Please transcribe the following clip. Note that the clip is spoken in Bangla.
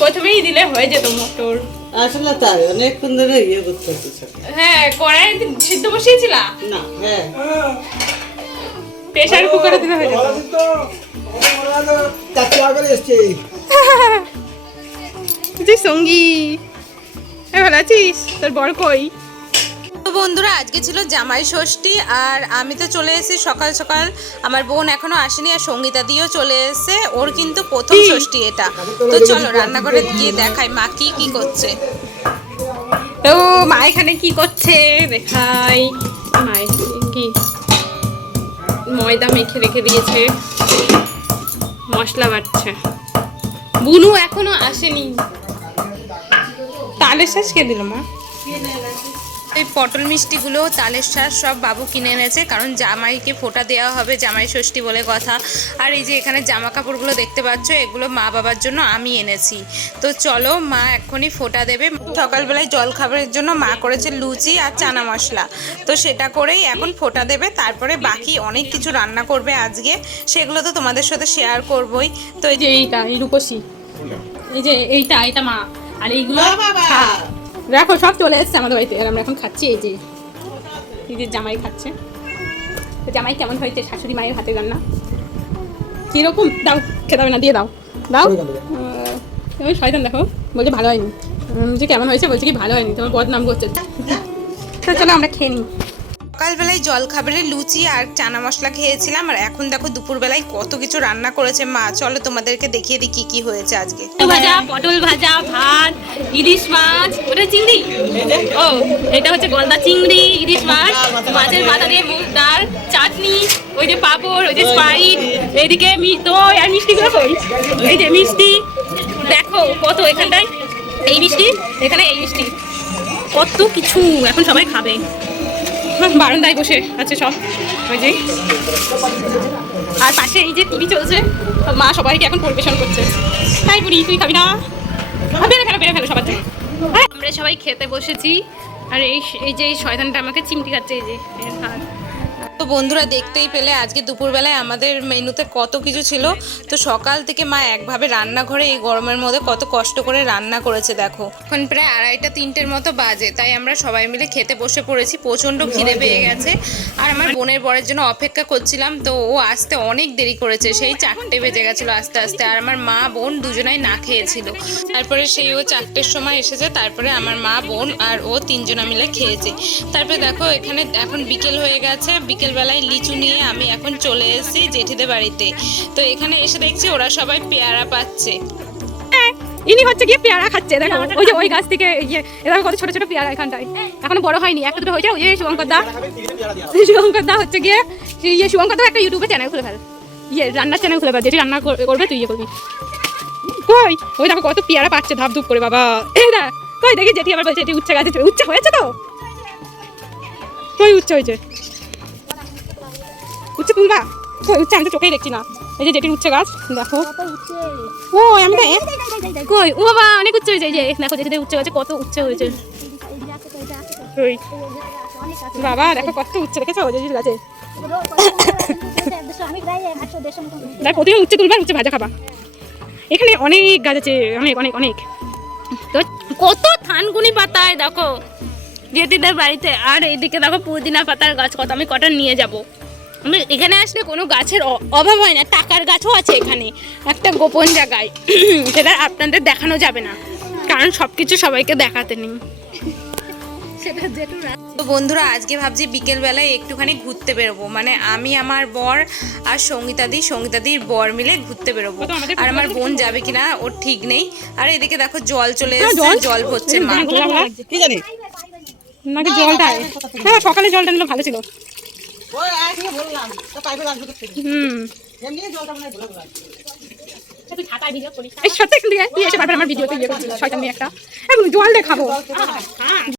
প্রথমেই দিলে হয়ে যেত মটর। আসলে তাই অনেকক্ষণ ধরে ইয়ে করতে হচ্ছে। হ্যাঁ, কড়াই সিদ্ধ বসিয়েছিলা না, হ্যাঁ প্রেসার কুকারে দিলে হয়ে যেত। তুই সঙ্গী ভালো আছিস? তোর বর কই? তো বন্ধুরা, আজকে ছিল জামাই ষষ্ঠী আর আমি তো চলে এসেছি সকাল সকাল। আমার বোন এখনো আসেনি আর সঙ্গীতা দিয়েও চলে এসেছে। ওর কিন্তু প্রথম ষষ্ঠী এটা। তো চলো রান্নাঘরে গিয়ে দেখাই মা কি কি করছে। তো মা এখানে কি করছে দেখাই। মাই কি ময়দা মেখে রেখে দিয়েছে, মশলা বাটছে। বুনু এখনো আসেনি। তালের শ্বাস কে দিল মা? এই পটল মিষ্টিগুলো, তালের শাঁস সব বাবু কিনে এনেছে, কারণ জামাইকে ফোঁটা দেওয়া হবে, জামাই ষষ্ঠী বলে কথা। আর এই যে এখানে জামা কাপড়গুলো দেখতে পাচ্ছ, এগুলো মা বাবার জন্য আমি এনেছি। তো চলো, মা এক্ষুনি ফোঁটা দেবে। সকালবেলায় জল খাবারের জন্য মা করেছে লুচি আর চানা মশলা, তো সেটা করেই এখন ফোঁটা দেবে। তারপরে বাকি অনেক কিছু রান্না করবে আজকে, সেগুলো তো তোমাদের সাথে শেয়ার করবই। তো এই যে এইটা, এই রূপসী, এই যে এটা মা, আর এইগুলো দেখো সব চলে এসছে আমাদের বাড়িতে। আর আমরা এখন খাচ্ছি। এই যে জামাই খাচ্ছে। তো জামাই কেমন হয়েছে শাশুড়ি মায়ের হাতে রান্না? কিরকম? দাও, খেতে হবে না, দিয়ে দাও তুমি। শয়তান দেখো, বলছে ভালো হয়নি। যে কেমন হয়েছে বলছে কি ভালো হয়নি, তোমার বদনাম করছে। তো চলো আমরা খেয়ে নিই। সকালবেলায় জলখাবারে লুচি আর চানা মশলা খেয়েছিলাম, আর এখন দেখো দুপুরবেলায় কত কিছু রান্না করেছে মা। চলো তোমাদেরকে দেখিয়ে দিই কি কি হয়েছে আজকে। ভাজা, পটল ভাজা, ভাত, ইলিশ মাছ, ওটা চিংড়ি। ও এটা হচ্ছে গলদা চিংড়ি, ইলিশ মাছ, মাছের মাথা দিয়ে মুগ ডাল, চাটনি, ওই যে পাঁপড়, ওই যে স্প্রাইট, এইদিকে দই আর মিষ্টিগুলো কই। এই যে মিষ্টি দেখো কত, এখানটায় এই মিষ্টি, এখানে এই মিষ্টি, কত কিছু এখন সবাই খাবে। বারান্দায় বসে আছে সব, ওই যে। আর পাশে এই যে টিভি চলছে, মা সবাইকে এখন পরিবেশন করছে। তাই বুড়ি, তুই খাবি না? বেড়ে ফেলো সবার জন্য। আমরা সবাই খেতে বসেছি। আর এই যে শয়তানটা আমাকে চিমটি খাচ্ছে, এই যে। তো বন্ধুরা, দেখতেই পেলে আজকে দুপুরবেলায় আমাদের মেনুতে কত কিছু ছিল। তো সকাল থেকে মা একভাবে রান্নাঘরে এই গরমের মধ্যে কত কষ্ট করে রান্না করেছে দেখো। এখন প্রায় 2:30-3টের মতো বাজে, তাই আমরা সবাই মিলে খেতে বসে পড়েছি। প্রচণ্ড খিদে পেয়ে গেছে। আর আমার বোনের বরের জন্য অপেক্ষা করছিলাম, তো ও আসতে অনেক দেরি করেছে, সেই 4টে বেজে গেছিলো আস্তে আস্তে। আর আমার মা বোন দুজনাই না খেয়েছিল। তারপরে সেই ও 4টের সময় এসেছে, তারপরে আমার মা বোন আর ও 3জনা মিলে খেয়েছে। তারপরে দেখো এখানে এখন বিকেল হয়ে গেছে। বিকেলবেলায় লিচু নিয়ে আমি এখন চলে এসেছি জেঠিদের বাড়িতে। তো এখানে এসে দেখছি ওরা সবাই পেয়ারা পাচ্ছে। ইনি হচ্ছে গিয়ে পেয়ারা খাচ্ছে, দেখো ওই যে ওই গাছ থেকে এরকম কত ছোট ছোট পেয়ারা এখানটায়, এখনো বড় হয়নি, একটা দুটো হয়েছে। ওই যে শুভঙ্কর দা হচ্ছে গিয়ে শুভঙ্কর দা একটা ইউটিউবে চ্যানেল খুলে ফেল, রান্নার চ্যানেল খুলে ফেল, যেটি রান্না করবে তুই করবি। কই ওই দেখো কত পেয়ারা পাচ্ছে ধাপ ধুপ করে, বাবা। এই দা কই দেখি, যেটি আবার বলছে এটি উচ্ছে গাছে, উচ্ছে হয়েছে তো, কই উচ্ছে হয়েছে, উচ্ছে তুলবা, কই উচ্ছে? আমি তো চোখেই দেখছি না। এই যে যেটির উচ্ছে গাছ দেখো। ও আমি তো কই, ও বাবা অনেক উচ্ছে হয়েছে। এই যে দেখো যেটিদের উচ্ছে গাছে কত উচ্ছে হয়েছে। বাবা দেখো কত উচ্ছে রেখেছো যেটির গাছে। প্রতিদিন উচ্ছে তুলবা, উচ্ছে ভাজা খাবা। এখানে অনেক গাছ আছে, অনেক অনেক অনেক। তো কত থানকুনি পাতায় দেখো জেঠিদের বাড়িতে। আর এইদিকে দেখো পুদিনা পাতার গাছ কত, আমি কটা নিয়ে যাবো। আমি এখানে আসলে কোনো গাছের অভাব হয় না, টাকার গাছও আছে এখানে একটা গোপন জায়গায়, সেটা আপনাদের দেখানো যাবে না, কারণ সব কিছু সবাইকে দেখাতে নেই। তো বন্ধুরা, আজকে ভাবছি বিকেলবেলায় একটুখানি ঘুরতে বেরোবো, মানে আমি, আমার বর আর সঙ্গীতাদির বর মিলে ঘুরতে বেরোবো। আর আমার বোন যাবে কিনা ওর ঠিক নেই। আর এদিকে দেখো জল চলে এসেছে, জল ভরছে মা। কি জানি নাকি জলটা, হ্যাঁ সকালে জলটা নিলে ভালো ছিল। সত্যি তুই এসে পারবে আমার ভিডিওতে ইয়ে করছিস, শয়তান মেয়ে একটা। জল দিয়ে খাবো,